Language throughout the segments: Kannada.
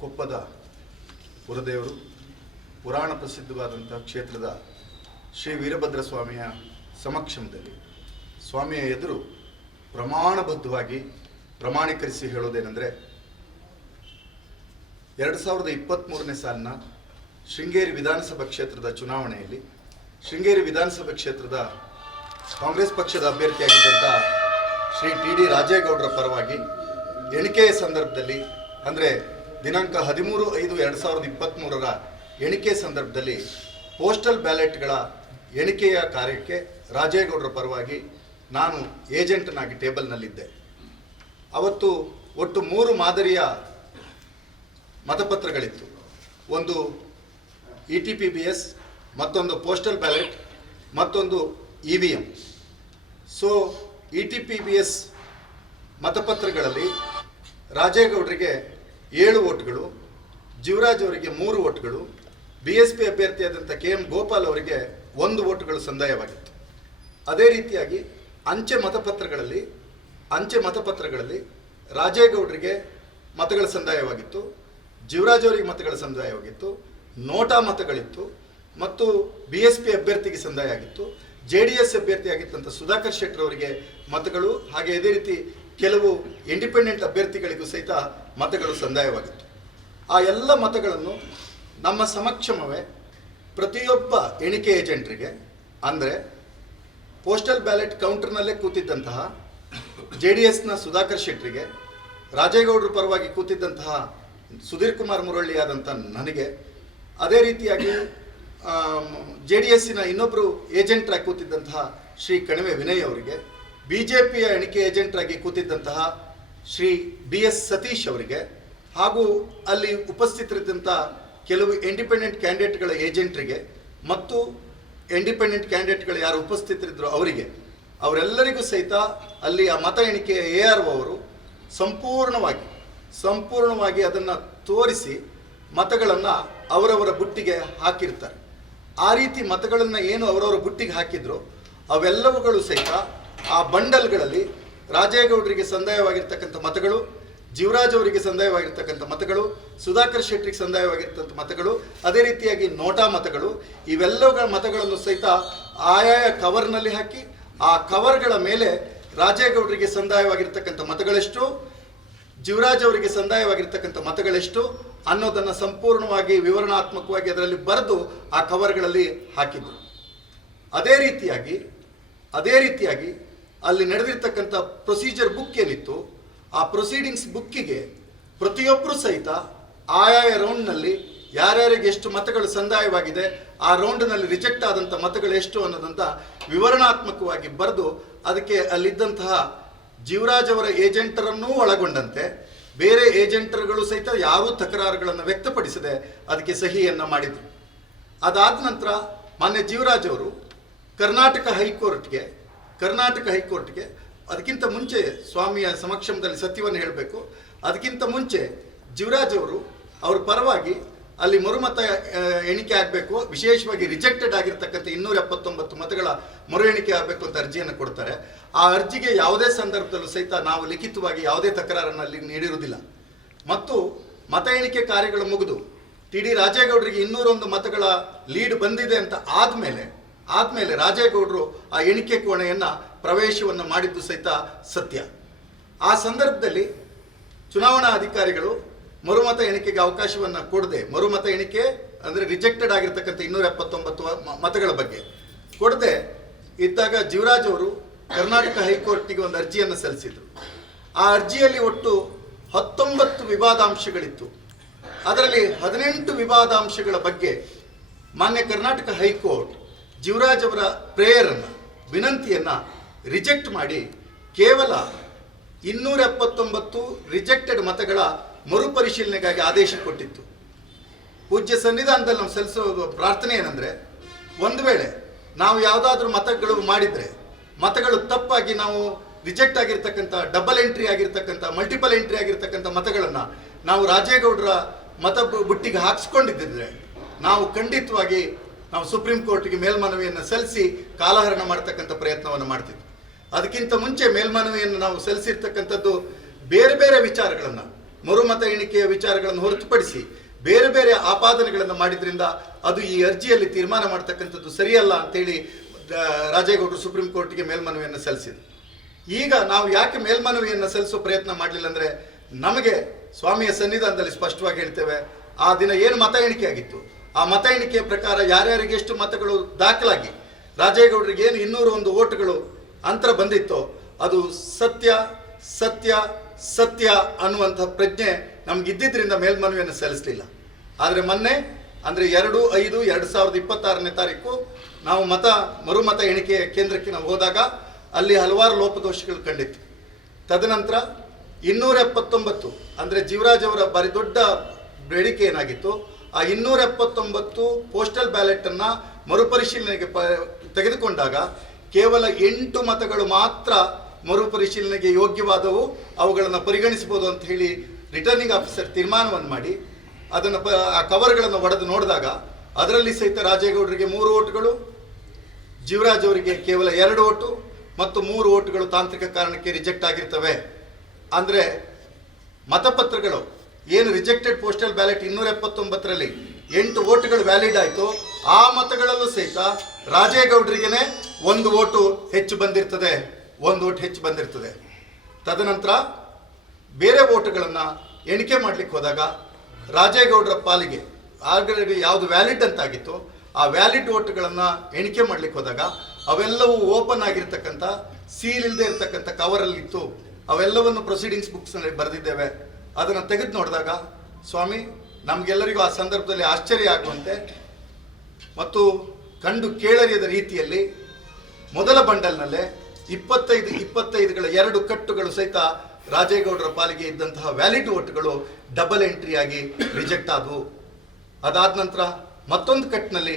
ಕೊಪ್ಪದ ಪುರದೇವರು ಪುರಾಣ ಪ್ರಸಿದ್ಧವಾದಂಥ ಕ್ಷೇತ್ರದ ಶ್ರೀ ವೀರಭದ್ರ ಸ್ವಾಮಿಯ ಸಮಕ್ಷಮದಲ್ಲಿ ಸ್ವಾಮಿಯ ಎದುರು ಪ್ರಮಾಣಬದ್ಧವಾಗಿ ಪ್ರಮಾಣೀಕರಿಸಿ ಹೇಳೋದೇನೆಂದರೆ 2023ನೇ ಸಾಲಿನ ಶೃಂಗೇರಿ ವಿಧಾನಸಭಾ ಕ್ಷೇತ್ರದ ಚುನಾವಣೆಯಲ್ಲಿ ಶೃಂಗೇರಿ ವಿಧಾನಸಭಾ ಕ್ಷೇತ್ರದ ಕಾಂಗ್ರೆಸ್ ಪಕ್ಷದ ಅಭ್ಯರ್ಥಿಯಾಗಿದ್ದಂಥ ಶ್ರೀ ಟಿ.ಡಿ. ರಾಜೇಗೌಡರ ಪರವಾಗಿ ಎಣಿಕೆಯ ಸಂದರ್ಭದಲ್ಲಿ ಅಂದರೆ ದಿನಾಂಕ 13/5/2023ರ ಎಣಿಕೆ ಸಂದರ್ಭದಲ್ಲಿ ಪೋಸ್ಟಲ್ ಬ್ಯಾಲೆಟ್ಗಳ ಎಣಿಕೆಯ ಕಾರ್ಯಕ್ಕೆ ರಾಜೇಗೌಡರ ಪರವಾಗಿ ನಾನು ಏಜೆಂಟನಾಗಿ ಟೇಬಲ್ನಲ್ಲಿದ್ದೆ. ಅವತ್ತು ಒಟ್ಟು 3 ಮಾದರಿಯ ಮತಪತ್ರಗಳಿತ್ತು. ಒಂದು ETPBS, ಮತ್ತೊಂದು ಪೋಸ್ಟಲ್ ಬ್ಯಾಲೆಟ್, ಮತ್ತೊಂದು EVM. ಸೊ ETPBS ಮತಪತ್ರಗಳಲ್ಲಿ ರಾಜೇಗೌಡರಿಗೆ 7 ಓಟ್ಗಳು, ಜೀವರಾಜ್ ಅವರಿಗೆ 3 ಓಟ್ಗಳು, BSP ಅಭ್ಯರ್ಥಿಯಾದಂಥ KM ಗೋಪಾಲ್ ಅವರಿಗೆ 1 ಓಟ್ಗಳು ಸಂದಾಯವಾಗಿತ್ತು. ಅದೇ ರೀತಿಯಾಗಿ ಅಂಚೆ ಮತಪತ್ರಗಳಲ್ಲಿ ರಾಜೇಗೌಡರಿಗೆ ಮತಗಳ ಸಂದಾಯವಾಗಿತ್ತು, ಜೀವರಾಜ್ ಅವರಿಗೆ ಮತಗಳ ಸಂದಾಯವಾಗಿತ್ತು, ನೋಟಾ ಮತಗಳಿತ್ತು ಮತ್ತು BSP ಅಭ್ಯರ್ಥಿಗೆ ಸಂದಾಯ ಆಗಿತ್ತು. JDS ಅಭ್ಯರ್ಥಿಯಾಗಿದ್ದಂಥ ಸುಧಾಕರ್ ಶೆಟ್ಟರ್ ಅವರಿಗೆ ಮತಗಳು, ಹಾಗೆ ಇದೇ ರೀತಿ ಕೆಲವು ಇಂಡಿಪೆಂಡೆಂಟ್ ಅಭ್ಯರ್ಥಿಗಳಿಗೂ ಸಹಿತ ಮತಗಳು ಸಂದಾಯವಾಗಿತ್ತು. ಆ ಎಲ್ಲ ಮತಗಳನ್ನು ನಮ್ಮ ಸಮಕ್ಷಮವೇ ಪ್ರತಿಯೊಬ್ಬ ಎಣಿಕೆ ಏಜೆಂಟ್ರಿಗೆ, ಅಂದರೆ ಪೋಸ್ಟಲ್ ಬ್ಯಾಲೆಟ್ ಕೌಂಟರ್ನಲ್ಲೇ ಕೂತಿದ್ದಂತಹ JDSನ ಸುಧಾಕರ್ ಶೆಟ್ಟರಿಗೆ, ರಾಜೇಗೌಡರ ಪರವಾಗಿ ಕೂತಿದ್ದಂತಹ ಸುಧೀರ್ ಕುಮಾರ್ ಮುರಳ್ಳಿ ಆದಂಥ ನನಗೆ, ಅದೇ ರೀತಿಯಾಗಿ JDSನ ಇನ್ನೊಬ್ಬರು ಏಜೆಂಟ್ರಾಗಿ ಕೂತಿದ್ದಂತಹ ಶ್ರೀ ಕಣಿವೆ ವಿನಯ್ ಅವರಿಗೆ, BJPಯ ಎಣಿಕೆ ಏಜೆಂಟ್ರಾಗಿ ಕೂತಿದ್ದಂತಹ ಶ್ರೀ BS ಸತೀಶ್ ಅವರಿಗೆ, ಹಾಗೂ ಅಲ್ಲಿ ಉಪಸ್ಥಿತರಿದ್ದಂಥ ಕೆಲವು ಇಂಡಿಪೆಂಡೆಂಟ್ ಕ್ಯಾಂಡಿಡೇಟ್ಗಳ ಏಜೆಂಟ್ರಿಗೆ ಮತ್ತು ಇಂಡಿಪೆಂಡೆಂಟ್ ಕ್ಯಾಂಡಿಡೇಟ್ಗಳು ಯಾರು ಉಪಸ್ಥಿತರಿದ್ದರು ಅವರೆಲ್ಲರಿಗೂ ಸಹಿತ ಅಲ್ಲಿ ಆ ಮತ ಎಣಿಕೆಯ ARO ಅವರು ಸಂಪೂರ್ಣವಾಗಿ ಅದನ್ನು ತೋರಿಸಿ ಮತಗಳನ್ನು ಅವರವರ ಬುಟ್ಟಿಗೆ ಹಾಕಿರ್ತಾರೆ. ಆ ರೀತಿ ಮತಗಳನ್ನು ಏನು ಅವರವರ ಬುಟ್ಟಿಗೆ ಹಾಕಿದ್ರು ಅವೆಲ್ಲವುಗಳು ಸಹಿತ ಆ ಬಂಡಲ್ಗಳಲ್ಲಿ ರಾಜೇಗೌಡರಿಗೆ ಸಂದಾಯವಾಗಿರ್ತಕ್ಕಂಥ ಮತಗಳು, ಜೀವರಾಜ್ ಅವರಿಗೆ ಸಂದಾಯವಾಗಿರ್ತಕ್ಕಂಥ ಮತಗಳು, ಸುಧಾಕರ್ ಶೆಟ್ಟರಿಗೆ ಸಂದಾಯವಾಗಿರ್ತಕ್ಕಂಥ ಮತಗಳು, ಅದೇ ರೀತಿಯಾಗಿ ನೋಟಾ ಮತಗಳು, ಇವೆಲ್ಲವುಗಳ ಮತಗಳನ್ನು ಸಹಿತ ಆಯಾಯ ಕವರ್ನಲ್ಲಿ ಹಾಕಿ ಆ ಕವರ್ಗಳ ಮೇಲೆ ರಾಜೇಗೌಡರಿಗೆ ಸಂದಾಯವಾಗಿರ್ತಕ್ಕಂಥ ಮತಗಳೆಷ್ಟು, ಜೀವರಾಜ್ ಅವರಿಗೆ ಸಂದಾಯವಾಗಿರ್ತಕ್ಕಂಥ ಮತಗಳೆಷ್ಟು ಅನ್ನೋದನ್ನು ಸಂಪೂರ್ಣವಾಗಿ ವಿವರಣಾತ್ಮಕವಾಗಿ ಅದರಲ್ಲಿ ಬರೆದು ಆ ಕವರ್ಗಳಲ್ಲಿ ಹಾಕಿದ್ರು. ಅದೇ ರೀತಿಯಾಗಿ ಅಲ್ಲಿ ನಡೆದಿರ್ತಕ್ಕಂಥ ಪ್ರೊಸೀಜರ್ ಬುಕ್ ಏನಿತ್ತು, ಆ ಪ್ರೊಸೀಡಿಂಗ್ಸ್ ಬುಕ್ಕಿಗೆ ಪ್ರತಿಯೊಬ್ಬರು ಸಹಿತ ಆಯಾಯ ರೌಂಡ್ನಲ್ಲಿ ಯಾರ್ಯಾರಿಗೆ ಎಷ್ಟು ಮತಗಳು ಸಂದಾಯವಾಗಿದೆ, ಆ ರೌಂಡ್ನಲ್ಲಿ ರಿಜೆಕ್ಟ್ ಆದಂಥ ಮತಗಳು ಎಷ್ಟು ಅನ್ನೋದಂತ ವಿವರಣಾತ್ಮಕವಾಗಿ ಬರೆದು ಅದಕ್ಕೆ ಅಲ್ಲಿದ್ದಂತಹ ಜೀವರಾಜ್ ಅವರ ಏಜೆಂಟರನ್ನೂ ಒಳಗೊಂಡಂತೆ ಬೇರೆ ಏಜೆಂಟರ್ಗಳು ಸಹಿತ ಯಾರೂ ತಕರಾರುಗಳನ್ನು ವ್ಯಕ್ತಪಡಿಸದೆ ಅದಕ್ಕೆ ಸಹಿಯನ್ನು ಮಾಡಿದರು. ಅದಾದ ನಂತರ ಮಾನ್ಯ ಜೀವರಾಜ್ ಅವರು ಕರ್ನಾಟಕ ಹೈಕೋರ್ಟ್ಗೆ ಅದಕ್ಕಿಂತ ಮುಂಚೆ ಸ್ವಾಮಿಯ ಸಮಕ್ಷಮದಲ್ಲಿ ಸತ್ಯವನ್ನು ಹೇಳಬೇಕು. ಅದಕ್ಕಿಂತ ಮುಂಚೆ ಜೀವರಾಜ್ ಅವರು ಅವ್ರ ಪರವಾಗಿ ಅಲ್ಲಿ ಮರುಮತ ಎಣಿಕೆ ಆಗಬೇಕು, ವಿಶೇಷವಾಗಿ ರಿಜೆಕ್ಟೆಡ್ ಆಗಿರ್ತಕ್ಕಂಥ 279 ಮತಗಳ ಮರು ಎಣಿಕೆ ಆಗಬೇಕು ಅಂತ ಅರ್ಜಿಯನ್ನು ಕೊಡ್ತಾರೆ. ಆ ಅರ್ಜಿಗೆ ಯಾವುದೇ ಸಂದರ್ಭದಲ್ಲೂ ಸಹಿತ ನಾವು ಲಿಖಿತವಾಗಿ ಯಾವುದೇ ತಕರಾರನ್ನು ಅಲ್ಲಿ ನೀಡಿರುವುದಿಲ್ಲ. ಮತ್ತು ಮತ ಎಣಿಕೆ ಕಾರ್ಯಗಳು ಮುಗಿದು ಟಿ.ಡಿ. ರಾಜೇಗೌಡರಿಗೆ 201 ಮತಗಳ ಲೀಡ್ ಬಂದಿದೆ ಅಂತ ಆದಮೇಲೆ ರಾಜೇಗೌಡರು ಆ ಎಣಿಕೆ ಕೋಣೆಯನ್ನು ಪ್ರವೇಶವನ್ನು ಮಾಡಿದ್ದು ಸಹಿತ ಸತ್ಯ. ಆ ಸಂದರ್ಭದಲ್ಲಿ ಚುನಾವಣಾ ಅಧಿಕಾರಿಗಳು ಮರುಮತ ಎಣಿಕೆಗೆ ಅವಕಾಶವನ್ನು ಕೊಡದೆ, ಮರುಮತ ಎಣಿಕೆ ಅಂದರೆ ರಿಜೆಕ್ಟೆಡ್ ಆಗಿರ್ತಕ್ಕಂಥ 279 ಮತಗಳ ಬಗ್ಗೆ ಕೊಡದೆ ಇದ್ದಾಗ ಜೀವರಾಜ್ ಅವರು ಕರ್ನಾಟಕ ಹೈಕೋರ್ಟಿಗೆ ಒಂದು ಅರ್ಜಿಯನ್ನು ಸಲ್ಲಿಸಿದರು. ಆ ಅರ್ಜಿಯಲ್ಲಿ ಒಟ್ಟು 19 ವಿವಾದಾಂಶಗಳಿತ್ತು. ಅದರಲ್ಲಿ 18 ವಿವಾದಾಂಶಗಳ ಬಗ್ಗೆ ಮಾನ್ಯ ಕರ್ನಾಟಕ ಹೈಕೋರ್ಟ್ ಜೀವರಾಜ್ ಅವರ ವಿನಂತಿಯನ್ನು ರಿಜೆಕ್ಟ್ ಮಾಡಿ ಕೇವಲ 279 ರಿಜೆಕ್ಟೆಡ್ ಮತಗಳ ಮರುಪರಿಶೀಲನೆಗಾಗಿ ಆದೇಶ ಕೊಟ್ಟಿತ್ತು. ಪೂಜ್ಯ ಸನ್ನಿಧಾನದಲ್ಲಿ ನಾವು ಸಲ್ಲಿಸೋದು ಪ್ರಾರ್ಥನೆ ಏನಂದರೆ, ಒಂದು ವೇಳೆ ನಾವು ಯಾವುದಾದ್ರೂ ಮತಗಳು ಮಾಡಿದರೆ, ಮತಗಳು ತಪ್ಪಾಗಿ ನಾವು ರಿಜೆಕ್ಟ್ ಆಗಿರ್ತಕ್ಕಂಥ, ಡಬಲ್ ಎಂಟ್ರಿ ಆಗಿರ್ತಕ್ಕಂಥ, ಮಲ್ಟಿಪಲ್ ಎಂಟ್ರಿ ಆಗಿರ್ತಕ್ಕಂಥ ಮತಗಳನ್ನು ನಾವು ರಾಜೇಗೌಡರ ಮತ ಬುಟ್ಟಿಗೆ ಹಾಕಿಸ್ಕೊಂಡಿದ್ದರೆ ನಾವು ಖಂಡಿತವಾಗಿ ಸುಪ್ರೀಂ ಕೋರ್ಟ್ಗೆ ಮೇಲ್ಮನವಿಯನ್ನು ಸಲ್ಲಿಸಿ ಕಾಲಹರಣ ಮಾಡ್ತಕ್ಕಂಥ ಪ್ರಯತ್ನವನ್ನು ಮಾಡ್ತಿದ್ವಿ. ಅದಕ್ಕಿಂತ ಮುಂಚೆ ಮೇಲ್ಮನವಿಯನ್ನು ನಾವು ಸಲ್ಲಿಸಿರ್ತಕ್ಕಂಥದ್ದು ಬೇರೆ ಬೇರೆ ವಿಚಾರಗಳನ್ನು ಮರುಮತ ಎಣಿಕೆಯ ವಿಚಾರಗಳನ್ನು ಹೊರತುಪಡಿಸಿ ಬೇರೆ ಬೇರೆ ಆಪಾದನೆಗಳನ್ನು ಮಾಡಿದ್ರಿಂದ ಅದು ಈ ಅರ್ಜಿಯಲ್ಲಿ ತೀರ್ಮಾನ ಮಾಡ್ತಕ್ಕಂಥದ್ದು ಸರಿಯಲ್ಲ ಅಂತೇಳಿ ರಾಜೇಗೌಡರು ಸುಪ್ರೀಂ ಕೋರ್ಟ್ಗೆ ಮೇಲ್ಮನವಿಯನ್ನು ಸಲ್ಲಿಸಿದರು. ಈಗ ನಾವು ಯಾಕೆ ಮೇಲ್ಮನವಿಯನ್ನು ಸಲ್ಲಿಸೋ ಪ್ರಯತ್ನ ಮಾಡಲಿಲ್ಲ ಅಂದರೆ, ನಮಗೆ ಸ್ವಾಮಿಯ ಸನ್ನಿಧಾನದಲ್ಲಿ ಸ್ಪಷ್ಟವಾಗಿ ಹೇಳ್ತೇವೆ, ಆ ದಿನ ಏನು ಮತ ಎಣಿಕೆ ಆಗಿತ್ತು, ಆ ಮತ ಎಣಿಕೆಯ ಪ್ರಕಾರ ಯಾರ್ಯಾರಿಗೆ ಎಷ್ಟು ಮತಗಳು ದಾಖಲಾಗಿ ರಾಜೇಗೌಡರಿಗೆ ಏನು 201 ಓಟುಗಳು ಅಂತರ ಬಂದಿತ್ತೋ ಅದು ಸತ್ಯ ಸತ್ಯ ಸತ್ಯ ಅನ್ನುವಂಥ ಪ್ರಜ್ಞೆ ನಮಗಿದ್ದಿದ್ದರಿಂದ ಮೇಲ್ಮನವಿಯನ್ನು ಸಲ್ಲಿಸಲಿಲ್ಲ. ಆದರೆ ಮೊನ್ನೆ ಅಂದರೆ 2/5/2026 ತಾರೀಕು ನಾವು ಮರುಮತ ಎಣಿಕೆಯ ಕೇಂದ್ರಕ್ಕೆ ನಾವು ಹೋದಾಗ ಅಲ್ಲಿ ಹಲವಾರು ಲೋಪದೋಷಗಳು ಕಂಡಿತ್ತು. ತದನಂತರ 279 ಅಂದರೆ ಜೀವರಾಜ್ ಅವರ ಭಾರಿ ದೊಡ್ಡ ಬೇಡಿಕೆ ಏನಾಗಿತ್ತು, ಆ 279 ಪೋಸ್ಟಲ್ ಬ್ಯಾಲೆಟನ್ನು ಮರುಪರಿಶೀಲನೆಗೆ ತೆಗೆದುಕೊಂಡಾಗ ಕೇವಲ 8 ಮತಗಳು ಮಾತ್ರ ಮರುಪರಿಶೀಲನೆಗೆ ಯೋಗ್ಯವಾದವು, ಅವುಗಳನ್ನು ಪರಿಗಣಿಸಬಹುದು ಅಂತ ಹೇಳಿ ರಿಟರ್ನಿಂಗ್ ಆಫೀಸರ್ ತೀರ್ಮಾನವನ್ನು ಮಾಡಿ ಅದನ್ನು ಆ ಕವರ್ಗಳನ್ನು ಒಡೆದು ನೋಡಿದಾಗ ಅದರಲ್ಲಿ ಸಹಿತ ರಾಜೇಗೌಡರಿಗೆ 3 ಓಟುಗಳು, ಜೀವರಾಜ್ ಅವರಿಗೆ ಕೇವಲ 2 ಓಟು ಮತ್ತು 3 ಓಟುಗಳು ತಾಂತ್ರಿಕ ಕಾರಣಕ್ಕೆ ರಿಜೆಕ್ಟ್ ಆಗಿರ್ತವೆ. ಅಂದರೆ ಮತಪತ್ರಗಳು ಏನು ರಿಜೆಕ್ಟೆಡ್ ಪೋಸ್ಟಲ್ ಬ್ಯಾಲೆಟ್ 279ರಲ್ಲಿ 8 ಓಟುಗಳು ವ್ಯಾಲಿಡ್ ಆಯಿತು, ಆ ಮತಗಳಲ್ಲೂ ಸಹಿತ ರಾಜೇಗೌಡರಿಗೇನೆ 1 ಓಟು ಹೆಚ್ಚು ಬಂದಿರ್ತದೆ, 1 ಓಟು ಹೆಚ್ಚು ಬಂದಿರ್ತದೆ. ತದನಂತರ ಬೇರೆ ಓಟುಗಳನ್ನು ಎಣಿಕೆ ಮಾಡಲಿಕ್ಕೆ ಹೋದಾಗ ರಾಜೇಗೌಡರ ಪಾಲಿಗೆ ಆಲ್ರೆಡಿ ಯಾವುದು ವ್ಯಾಲಿಡ್ ಅಂತಾಗಿತ್ತು ಆ ವ್ಯಾಲಿಡ್ ಓಟುಗಳನ್ನು ಎಣಿಕೆ ಮಾಡಲಿಕ್ಕೆ ಹೋದಾಗ ಅವೆಲ್ಲವೂ ಓಪನ್ ಆಗಿರ್ತಕ್ಕಂಥ ಸೀಲ್ ಇಲ್ಲದೆ ಇರತಕ್ಕಂಥ ಕವರಲ್ಲಿತ್ತು. ಅವೆಲ್ಲವನ್ನು ಪ್ರೊಸೀಡಿಂಗ್ಸ್ ಬುಕ್ಸ್ನಲ್ಲಿ ಬರೆದಿದ್ದೇವೆ. ಅದನ್ನು ತೆಗೆದು ನೋಡಿದಾಗ ಸ್ವಾಮಿ ನಮಗೆಲ್ಲರಿಗೂ ಆ ಸಂದರ್ಭದಲ್ಲಿ ಆಶ್ಚರ್ಯ ಆಗುವಂತೆ ಮತ್ತು ಕಂಡು ಕೇಳರಿಯದ ರೀತಿಯಲ್ಲಿ ಮೊದಲ ಬಂಡಲ್ನಲ್ಲೇ 25ಗಳ 2 ಕಟ್ಟುಗಳು ಸಹಿತ ರಾಜೇಗೌಡರ ಪಾಲಿಗೆ ಇದ್ದಂತಹ ವ್ಯಾಲಿಡ್ ಓಟುಗಳು ಡಬಲ್ ಎಂಟ್ರಿ ಆಗಿ ರಿಜೆಕ್ಟ್ ಆದವು. ಅದಾದ ನಂತರ ಮತ್ತೊಂದು ಕಟ್ಟಿನಲ್ಲಿ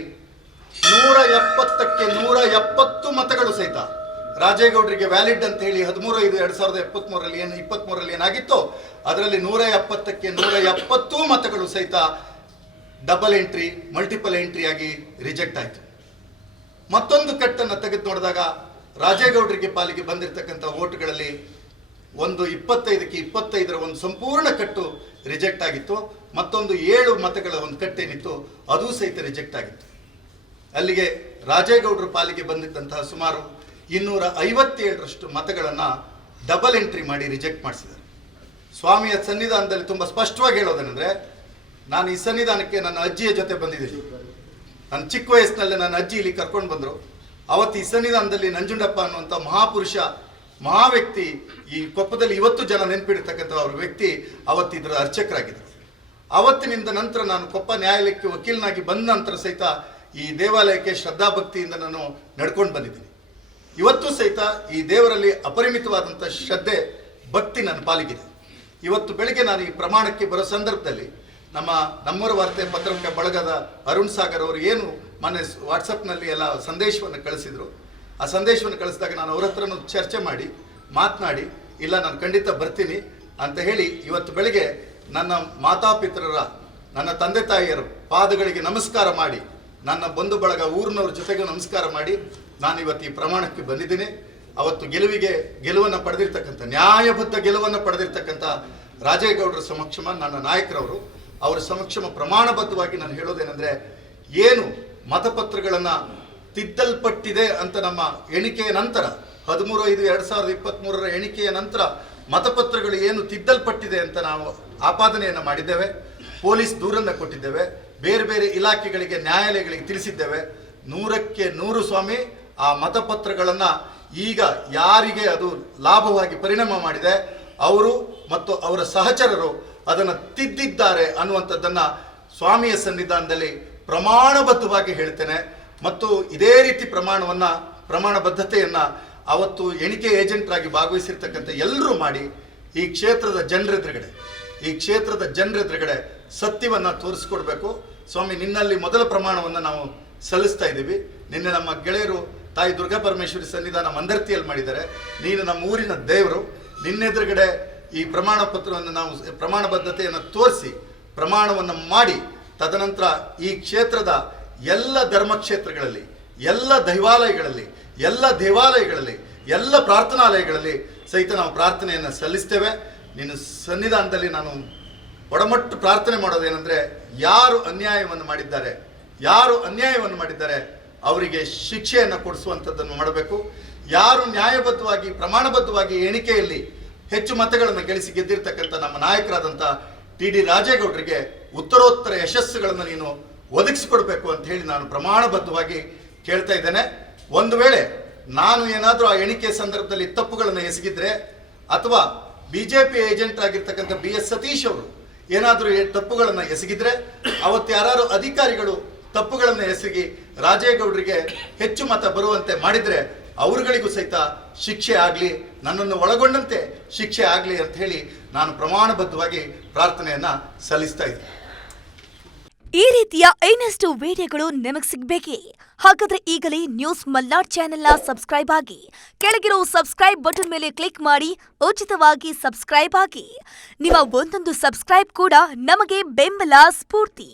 170ಕ್ಕೆ 170 ಮತಗಳು ಸಹಿತ ರಾಜೇಗೌಡರಿಗೆ ವ್ಯಾಲಿಡ್ ಅಂತ ಹೇಳಿ 13/5/2023ರಲ್ಲಿ ಏನಾಗಿತ್ತೋ ಅದರಲ್ಲಿ 170ಕ್ಕೆ 170 ಮತಗಳು ಸಹಿತ ಡಬಲ್ ಎಂಟ್ರಿ ಮಲ್ಟಿಪಲ್ ಎಂಟ್ರಿ ಆಗಿ ರಿಜೆಕ್ಟ್ ಆಯಿತು. ಮತ್ತೊಂದು ಕಟ್ಟನ್ನು ತೆಗೆದು ನೋಡಿದಾಗ ರಾಜೇಗೌಡರಿಗೆ ಪಾಲಿಗೆ ಬಂದಿರತಕ್ಕಂಥ ಓಟುಗಳಲ್ಲಿ ಒಂದು 25ಕ್ಕೆ 25ರ ಒಂದು ಸಂಪೂರ್ಣ ಕಟ್ಟು ರಿಜೆಕ್ಟ್ ಆಗಿತ್ತು, ಮತ್ತೊಂದು 7 ಮತಗಳ ಒಂದು ಕಟ್ಟೇನಿತ್ತು ಅದು ಸಹಿತ ರಿಜೆಕ್ಟ್ ಆಗಿತ್ತು. ಅಲ್ಲಿಗೆ ರಾಜೇಗೌಡರ ಪಾಲಿಗೆ ಬಂದಿದ್ದಂತಹ ಸುಮಾರು 257ರಷ್ಟು ಮತಗಳನ್ನು ಡಬಲ್ ಎಂಟ್ರಿ ಮಾಡಿ ರಿಜೆಕ್ಟ್ ಮಾಡಿಸಿದ್ದಾರೆ. ಸ್ವಾಮಿಯ ಸನ್ನಿಧಾನದಲ್ಲಿ ತುಂಬ ಸ್ಪಷ್ಟವಾಗಿ ಹೇಳೋದೇನೆಂದರೆ, ನಾನು ಈ ಸನ್ನಿಧಾನಕ್ಕೆ ನನ್ನ ಅಜ್ಜಿಯ ಜೊತೆ ಬಂದಿದ್ದೀನಿ. ನನ್ನ ಚಿಕ್ಕ ವಯಸ್ಸಿನಲ್ಲೇ ನನ್ನ ಅಜ್ಜಿ ಇಲ್ಲಿ ಕರ್ಕೊಂಡು ಬಂದರು. ಅವತ್ತು ಈ ಸನ್ನಿಧಾನದಲ್ಲಿ ನಂಜುಂಡಪ್ಪ ಅನ್ನುವಂಥ ಮಹಾಪುರುಷ ಮಹಾ ವ್ಯಕ್ತಿ, ಈ ಕೊಪ್ಪದಲ್ಲಿ ಇವತ್ತು ಜನ ನೆನಪಿಡ್ತಕ್ಕಂಥ ಅವ್ರ ವ್ಯಕ್ತಿ ಅವತ್ತಿದ್ರ ಅರ್ಚಕರಾಗಿದ್ದರು. ಅವತ್ತಿನಿಂದ ನಂತರ ನಾನು ಕೊಪ್ಪ ನ್ಯಾಯಾಲಯಕ್ಕೆ ವಕೀಲನಾಗಿ ಬಂದ ನಂತರ ಸಹಿತ ಈ ದೇವಾಲಯಕ್ಕೆ ಶ್ರದ್ಧಾಭಕ್ತಿಯಿಂದ ನಾನು ನಡ್ಕೊಂಡು ಬಂದಿದ್ದೀನಿ. ಇವತ್ತು ಸಹಿತ ಈ ದೇವರಲ್ಲಿ ಅಪರಿಮಿತವಾದಂಥ ಶ್ರದ್ಧೆ ಭಕ್ತಿ ನನ್ನ ಪಾಲಿಗಿದೆ. ಇವತ್ತು ಬೆಳಿಗ್ಗೆ ನಾನು ಈ ಪ್ರಮಾಣಕ್ಕೆ ಬರೋ ಸಂದರ್ಭದಲ್ಲಿ ನಮ್ಮೂರ ವಾರ್ತೆ ಪತ್ರಿಕಾ ಬಳಗದ ಅರುಣ್ ಸಾಗರ್ ಅವರು ಏನು ಮೊನ್ನೆ ವಾಟ್ಸಪ್ನಲ್ಲಿ ಎಲ್ಲ ಸಂದೇಶವನ್ನು ಕಳಿಸಿದರು. ಆ ಸಂದೇಶವನ್ನು ಕಳಿಸಿದಾಗ ನಾನು ಅವ್ರ ಹತ್ರನೂ ಚರ್ಚೆ ಮಾಡಿ ಮಾತನಾಡಿ ಇಲ್ಲ ನಾನು ಖಂಡಿತ ಬರ್ತೀನಿ ಅಂತ ಹೇಳಿ ಇವತ್ತು ಬೆಳಗ್ಗೆ ನನ್ನ ಮಾತಾಪಿತರರ ನನ್ನ ತಂದೆ ತಾಯಿಯರ ಪಾದಗಳಿಗೆ ನಮಸ್ಕಾರ ಮಾಡಿ, ನನ್ನ ಬಂಧು ಬಳಗ ಊರಿನವ್ರ ಜೊತೆಗೆ ನಮಸ್ಕಾರ ಮಾಡಿ ನಾನು ಇವತ್ತು ಈ ಪ್ರಮಾಣಕ್ಕೆ ಬಂದಿದ್ದೀನಿ. ಅವತ್ತು ಗೆಲುವನ್ನು ಪಡೆದಿರ್ತಕ್ಕಂಥ ನ್ಯಾಯಬದ್ಧ ಗೆಲುವನ್ನು ಪಡೆದಿರ್ತಕ್ಕಂಥ ರಾಜೇಗೌಡರ ಸಮಕ್ಷಮ ನನ್ನ ನಾಯಕರವರು ಅವರ ಸಮಕ್ಷಮ ಪ್ರಮಾಣಬದ್ಧವಾಗಿ ನಾನು ಹೇಳೋದೇನೆಂದರೆ, ಏನು ಮತಪತ್ರಗಳನ್ನು ತಿದ್ದಲ್ಪಟ್ಟಿದೆ ಅಂತ ನಮ್ಮ ಎಣಿಕೆಯ ನಂತರ 13/5/2023 ಎಣಿಕೆಯ ನಂತರ ಮತಪತ್ರಗಳು ಏನು ತಿದ್ದಲ್ಪಟ್ಟಿದೆ ಅಂತ ನಾವು ಆಪಾದನೆಯನ್ನು ಮಾಡಿದ್ದೇವೆ. ಪೊಲೀಸ್ ದೂರನ್ನು ಕೊಟ್ಟಿದ್ದೇವೆ, ಬೇರೆ ಬೇರೆ ಇಲಾಖೆಗಳಿಗೆ ನ್ಯಾಯಾಲಯಗಳಿಗೆ ತಿಳಿಸಿದ್ದೇವೆ. 100ಕ್ಕೆ 100 ಸ್ವಾಮಿ ಆ ಮತಪತ್ರಗಳನ್ನು ಈಗ ಯಾರಿಗೆ ಅದು ಲಾಭವಾಗಿ ಪರಿಣಾಮ ಮಾಡಿದೆ ಅವರು ಮತ್ತು ಅವರ ಸಹಚರರು ಅದನ್ನು ತಿದ್ದಿದ್ದಾರೆ ಅನ್ನುವಂಥದ್ದನ್ನು ಸ್ವಾಮಿಯ ಸನ್ನಿಧಾನದಲ್ಲಿ ಪ್ರಮಾಣಬದ್ಧವಾಗಿ ಹೇಳ್ತೇನೆ. ಮತ್ತು ಇದೇ ರೀತಿ ಪ್ರಮಾಣಬದ್ಧತೆಯನ್ನು ಅವತ್ತು ಎಣಿಕೆ ಏಜೆಂಟ್ರಾಗಿ ಭಾಗವಹಿಸಿರ್ತಕ್ಕಂಥ ಎಲ್ಲರೂ ಮಾಡಿ ಈ ಕ್ಷೇತ್ರದ ಜನರೆದುರುಗಡೆ ಸತ್ಯವನ್ನು ತೋರಿಸ್ಕೊಡ್ಬೇಕು. ಸ್ವಾಮಿ ನಿನ್ನಲ್ಲಿ ಮೊದಲ ಪ್ರಮಾಣವನ್ನು ನಾವು ಸಲ್ಲಿಸ್ತಾ ಇದ್ದೀವಿ. ನಿನ್ನೆ ನಮ್ಮ ಗೆಳೆಯರು ತಾಯಿ ದುರ್ಗಾ ಪರಮೇಶ್ವರಿ ಸನ್ನಿಧಾನ ಮಂದರ್ತಿಯಲ್ಲಿ ಮಾಡಿದ್ದಾರೆ. ನೀನು ನಮ್ಮ ಊರಿನ ದೇವರು, ನಿನ್ನೆದುರುಗಡೆ ಈ ಪ್ರಮಾಣ ಪತ್ರವನ್ನು ನಾವು ಪ್ರಮಾಣಬದ್ಧತೆಯನ್ನು ತೋರಿಸಿ ಪ್ರಮಾಣವನ್ನು ಮಾಡಿ ತದನಂತರ ಈ ಕ್ಷೇತ್ರದ ಎಲ್ಲ ಧರ್ಮಕ್ಷೇತ್ರಗಳಲ್ಲಿ ಎಲ್ಲ ದೇವಾಲಯಗಳಲ್ಲಿ ಎಲ್ಲ ಪ್ರಾರ್ಥನಾಲಯಗಳಲ್ಲಿ ಸಹಿತ ನಾವು ಪ್ರಾರ್ಥನೆಯನ್ನು ಸಲ್ಲಿಸ್ತೇವೆ. ನಿನ್ನ ಸನ್ನಿಧಾನದಲ್ಲಿ ನಾನು ಒಡಮಟ್ಟು ಪ್ರಾರ್ಥನೆ ಮಾಡೋದೇನೆಂದರೆ, ಯಾರು ಅನ್ಯಾಯವನ್ನು ಮಾಡಿದ್ದಾರೆ ಅವರಿಗೆ ಶಿಕ್ಷೆಯನ್ನು ಕೊಡಿಸುವಂಥದ್ದನ್ನು ಮಾಡಬೇಕು. ಯಾರು ನ್ಯಾಯಬದ್ಧವಾಗಿ ಪ್ರಮಾಣಬದ್ಧವಾಗಿ ಎಣಿಕೆಯಲ್ಲಿ ಹೆಚ್ಚು ಮತಗಳನ್ನು ಗಳಿಸಿ ಗೆದ್ದಿರ್ತಕ್ಕಂಥ ನಮ್ಮ ನಾಯಕರಾದಂಥ ಟಿ.ಡಿ. ರಾಜೇಗೌಡರಿಗೆ ಉತ್ತರೋತ್ತರ ಯಶಸ್ಸುಗಳನ್ನು ನೀನು ಒದಗಿಸಿಕೊಡ್ಬೇಕು ಅಂತ ಹೇಳಿ ನಾನು ಪ್ರಮಾಣಬದ್ಧವಾಗಿ ಕೇಳ್ತಾ ಇದ್ದೇನೆ. ಒಂದು ವೇಳೆ ನಾನು ಏನಾದರೂ ಆ ಎಣಿಕೆ ಸಂದರ್ಭದಲ್ಲಿ ತಪ್ಪುಗಳನ್ನು ಎಸಗಿದ್ರೆ, ಅಥವಾ BJP ಏಜೆಂಟ್ ಆಗಿರ್ತಕ್ಕಂಥ BS ಸತೀಶ್ ಅವರು ಏನಾದರೂ ತಪ್ಪುಗಳನ್ನು ಎಸಗಿದ್ರೆ, ಅವತ್ತು ಯಾರು ಅಧಿಕಾರಿಗಳು ತಪ್ಪುಗಳನ್ನು ಎಸಗಿ ರಾಜೇಗೌಡರಿಗೆ ಹೆಚ್ಚು ಮತ ಬರುವಂತೆ ಮಾಡಿದರೆ ಅವರುಗಳಿಗೂ ಸಹಿತ ಶಿಕ್ಷೆ ಆಗಲಿ, ನನ್ನನ್ನು ಒಳಗೊಂಡಂತೆ ಶಿಕ್ಷೆ ಆಗಲಿ ಅಂತ ಹೇಳಿ ನಾನು ಪ್ರಮಾಣಬದ್ಧವಾಗಿ ಪ್ರಾರ್ಥನೆಯನ್ನು ಸಲ್ಲಿಸ್ತಾ ಇದ್ದೀನಿ. ಈ ರೀತಿಯ ಇನ್ನಷ್ಟು ವಿಡಿಯೋಗಳು ನಿಮಗೆ ಸಿಗಬೇಕೇ? ಹಾಗಾದ್ರೆ ಈಗಲೇ ನ್ಯೂಸ್ ಮಲ್ನಾಡ್ ಚಾನೆಲ್ನ ಸಬ್ಸ್ಕ್ರೈಬ್ ಆಗಿ, ಕೆಳಗಿರೋ ಸಬ್ಸ್ಕ್ರೈಬ್ ಬಟನ್ ಮೇಲೆ ಕ್ಲಿಕ್ ಮಾಡಿ ಉಚಿತವಾಗಿ ಸಬ್ಸ್ಕ್ರೈಬ್ ಆಗಿ. ನಿಮ್ಮ ಒಂದೊಂದು ಸಬ್ಸ್ಕ್ರೈಬ್ ಕೂಡ ನಮಗೆ ಬೆಂಬಲ, ಸ್ಫೂರ್ತಿ.